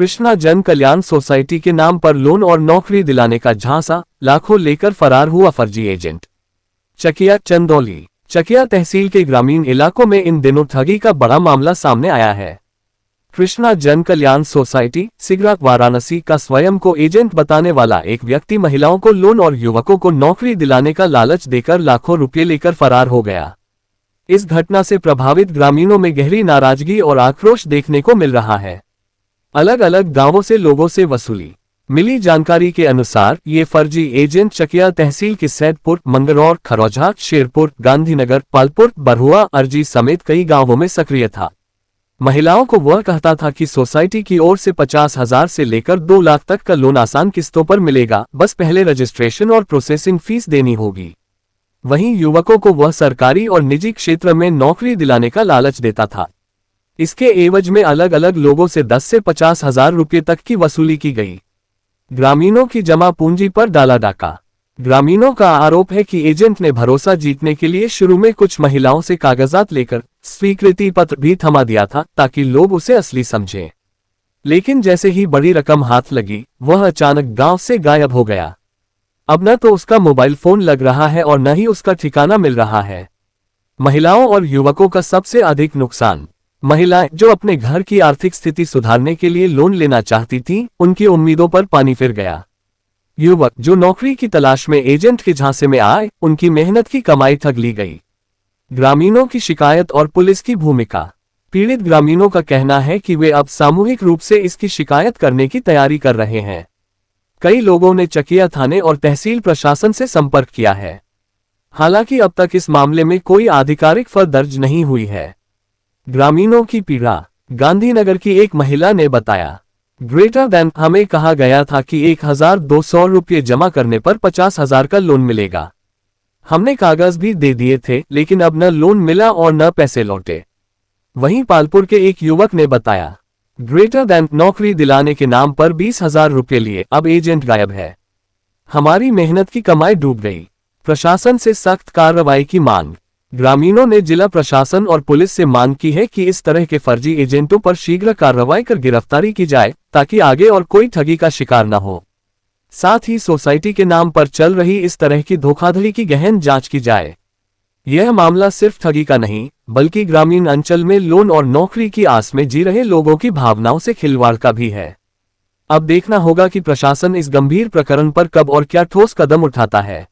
कृष्णा जन कल्याण सोसाइटी के नाम पर लोन और नौकरी दिलाने का झांसा, लाखों लेकर फरार हुआ फर्जी एजेंट। चकिया चंदौली। चकिया तहसील के ग्रामीण इलाकों में इन दिनों ठगी का बड़ा मामला सामने आया है। कृष्णा जन कल्याण सोसाइटी सिगरा वाराणसी का स्वयं को एजेंट बताने वाला एक व्यक्ति महिलाओं को लोन और युवकों को नौकरी दिलाने का लालच देकर लाखों रुपये लेकर फरार हो गया। इस घटना से प्रभावित ग्रामीणों में गहरी नाराजगी और आक्रोश देखने को मिल रहा है। अलग अलग गांवों से लोगों से वसूली। मिली जानकारी के अनुसार ये फर्जी एजेंट चकिया तहसील के सैदपुर, मंगरौर, खरौझा, शेरपुर, गांधीनगर, पालपुर, बरहुआ, अर्जी समेत कई गांवों में सक्रिय था। महिलाओं को वह कहता था कि सोसाइटी की ओर से 50,000 से लेकर 2 लाख तक का लोन आसान किस्तों पर मिलेगा, बस पहले रजिस्ट्रेशन और प्रोसेसिंग फीस देनी होगी। वहीं युवकों को वह सरकारी और निजी क्षेत्र में नौकरी दिलाने का लालच देता था। इसके एवज में अलग अलग लोगों से 10 से 50,000 रुपये तक की वसूली की गई। ग्रामीणों की जमा पूंजी पर डाला डाका। ग्रामीणों का आरोप है कि एजेंट ने भरोसा जीतने के लिए शुरू में कुछ महिलाओं से कागजात लेकर स्वीकृति पत्र भी थमा दिया था ताकि लोग उसे असली समझें। लेकिन जैसे ही बड़ी रकम हाथ लगी, वह अचानक गांव से गायब हो गया। अब न तो उसका मोबाइल फोन लग रहा है और न ही उसका ठिकाना मिल रहा है। महिलाओं और युवकों का सबसे अधिक नुकसान। महिलाएं जो अपने घर की आर्थिक स्थिति सुधारने के लिए लोन लेना चाहती थीं, उनकी उम्मीदों पर पानी फिर गया। युवक जो नौकरी की तलाश में एजेंट के झांसे में आए, उनकी मेहनत की कमाई ठग ली गई। ग्रामीणों की शिकायत और पुलिस की भूमिका। पीड़ित ग्रामीणों का कहना है कि वे अब सामूहिक रूप से इसकी शिकायत करने की तैयारी कर रहे हैं। कई लोगों ने चकिया थाने और तहसील प्रशासन से संपर्क किया है। हालांकि अब तक इस मामले में कोई आधिकारिक फर्द दर्ज नहीं हुई है। ग्रामीणों की पीड़ा। गांधीनगर की एक महिला ने बताया, ग्रेटर देन हमें कहा गया था कि 1,200 रुपये जमा करने पर 50,000 का लोन मिलेगा। हमने कागज भी दे दिए थे, लेकिन अब न लोन मिला और न पैसे लौटे। वहीं पालपुर के एक युवक ने बताया, ग्रेटर देन नौकरी दिलाने के नाम पर 20,000 रुपये लिए, अब एजेंट गायब है। हमारी मेहनत की कमाई डूब गई। प्रशासन से सख्त कार्रवाई की मांग। ग्रामीणों ने जिला प्रशासन और पुलिस से मांग की है कि इस तरह के फर्जी एजेंटों पर शीघ्र कार्रवाई कर गिरफ्तारी की जाए ताकि आगे और कोई ठगी का शिकार न हो। साथ ही सोसाइटी के नाम पर चल रही इस तरह की धोखाधड़ी की गहन जांच की जाए। यह मामला सिर्फ ठगी का नहीं, बल्कि ग्रामीण अंचल में लोन और नौकरी की आस में जी रहे लोगों की भावनाओं से खिलवाड़ का भी है। अब देखना होगा कि प्रशासन इस गंभीर प्रकरण पर कब और क्या ठोस कदम उठाता है।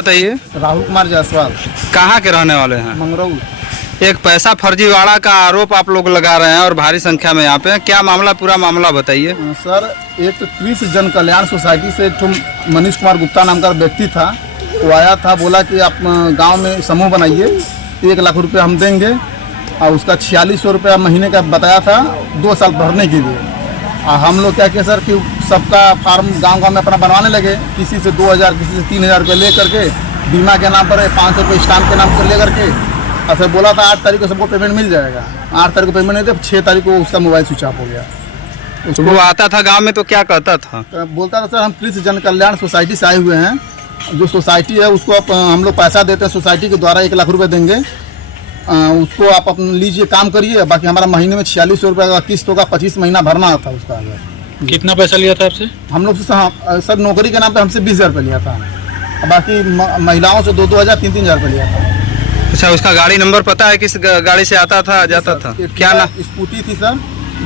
बताइए। राहुल कुमार जायसवाल। कहाँ के रहने वाले हैं? मंगरौर। एक पैसा फर्जीवाड़ा का आरोप आप लोग लगा रहे हैं और भारी संख्या में यहाँ पे, क्या मामला, पूरा मामला बताइए। सर, एक कृष्ण जन कल्याण सोसाइटी से मनीष कुमार गुप्ता नाम का व्यक्ति था। वो आया था, बोला कि आप गांव में समूह बनाइए, 1 लाख रुपए हम देंगे, और उसका 4600 रुपया महीने का बताया था 2 साल भरने के लिए। और हम लोग क्या किया सर कि सबका फार्म गांव में अपना बनवाने लगे, किसी से 2,000 किसी से 3,000 रुपये ले करके, बीमा के नाम पर 500 रुपये स्टाम्प के नाम पर ले करके, और फिर बोला था 8 तारीख को सबको पेमेंट मिल जाएगा। 8 तारीख को पेमेंट नहीं थे, 6 तारीख को उसका मोबाइल स्विच ऑफ हो गया। उसको वो आता था गांव में तो क्या कहता था? बोलता था, सर हम कृष्ण जन कल्याण सोसाइटी से आए हुए हैं, जो सोसाइटी है उसको हम लोग पैसा देते हैं, सोसाइटी के द्वारा 1 लाख रुपये देंगे, उसको आप अपने लीजिए, काम करिए, बाकी हमारा महीने में 4600 रुपये का किस्त होगा, 25 महीना भरना था उसका। कितना पैसा लिया था आपसे? हम लोग से सर नौकरी के नाम पे हमसे 20,000 रुपये लिया था, बाकी महिलाओं से 2,000 3,000 रुपये लिया था। अच्छा, उसका गाड़ी नंबर पता है? किस गाड़ी से आता था, जाता था? क्या ना स्कूटी थी सर,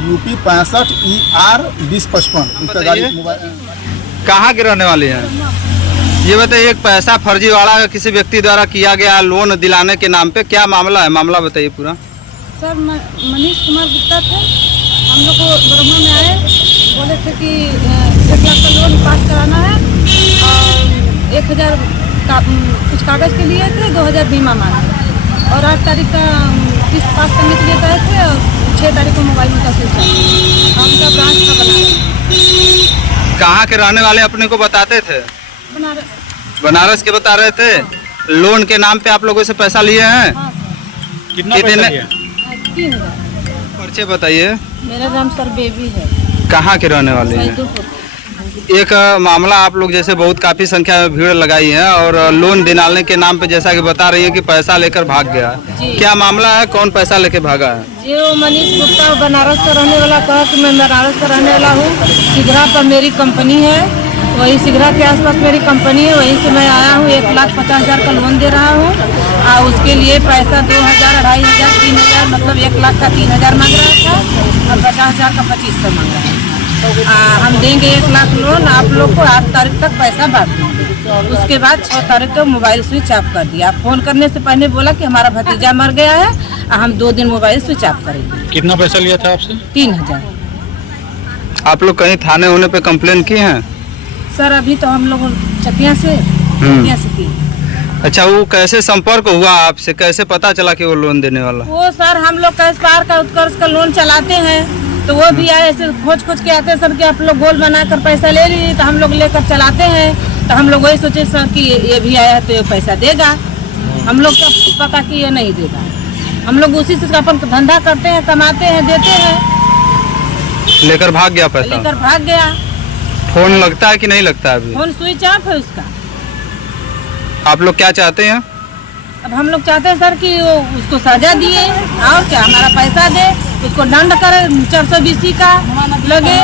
UP 65 ER 2055 उसका गाड़ी। कहाँ के रहने वाले हैं ये बताइए? एक पैसा फर्जीवाड़ा किसी व्यक्ति द्वारा किया गया लोन दिलाने के नाम पे, क्या मामला है, मामला बताइए पूरा। सर मनीष कुमार गुप्ता थे, हम लोग को ब्रह्मा में आए, बोले थे कि 1 लाख का लोन पास कराना है और 1,000 का कुछ कागज़ के लिए थे, 2,000 बीमा मांगे, और 8 तारीख का किस्त पास करने के लिए गए थे, और 6 तारीख को मोबाइल में का स्विच ऑफ। उनका ब्रांच था बनारस। कहाँ के रहने वाले अपने को बताते थे? बनारस के बता रहे थे। लोन के नाम पे आप लोगों से पैसा लिए हैं? कितना पैसा लिया? 3,000। परिचय बताइए। मेरा नाम सर बेबी है। कहाँ के रहने वाले हैं? एक मामला आप लोग जैसे बहुत काफी संख्या में भीड़ लगाई है और लोन दिलाने के नाम पे जैसा कि बता रही है कि पैसा लेकर भाग गया, जी। क्या मामला है, कौन पैसा लेके भागा है? जो मनीष गुप्ता बनारस का रहने वाला कहा कि मैं बनारस का रहने वाला हूँ, सिगरा पर मेरी कंपनी है, वही सिगरा के आसपास मेरी कंपनी है, वहीं से मैं आया हूँ। 1,50,000 का लोन दे रहा हूँ और उसके लिए पैसा 2,000, 2,500, 3,000 मतलब 1 लाख का 3,000 मांग रहा था और 50,000 का 2500 मांग रहा है। हम देंगे 1 लाख लोन, आप लोग को 8 तारीख तक पैसा बात देंगे। उसके बाद 6 तारीख को मोबाइल स्विच ऑफ कर दिया। फोन करने से पहले बोला कि हमारा भतीजा मर गया है और हम 2 दिन मोबाइल स्विच ऑफ करेंगे। कितना पैसा लिया था आपसे? 3,000। आप लोग कहीं थाने होने पे कंप्लेन की हैं? सर अभी तो हम लोग चकिया से की। अच्छा, वो कैसे संपर्क हुआ आपसे, कैसे पता चला कि वो लोन देने वाला? वो सर हम लोग कैश पार का उत्कर्ष का लोन चलाते हैं तो वो भी आए ऐसे खोज के आते हैं सर कि आप लोग गोल बनाकर पैसा ले लीजिए, तो हम लोग लेकर चलाते हैं। तो हम लोग वही सोचे सर कि ये भी आया है तो ये पैसा देगा, हम लोग का पता कि ये नहीं देगा। हम लोग उसी से अपन धंधा करते हैं, कमाते हैं, देते हैं। लेकर भाग गया पैसा? लेकर भाग गया। फोन लगता है कि नहीं लगता है अभी? फोन स्विच ऑफ है उसका। आप लोग क्या चाहते हैं? अब हम लोग चाहते हैं सर कि वो उसको सजा दिए और क्या, हमारा पैसा दे, उसको दंड करे 420 का लगे।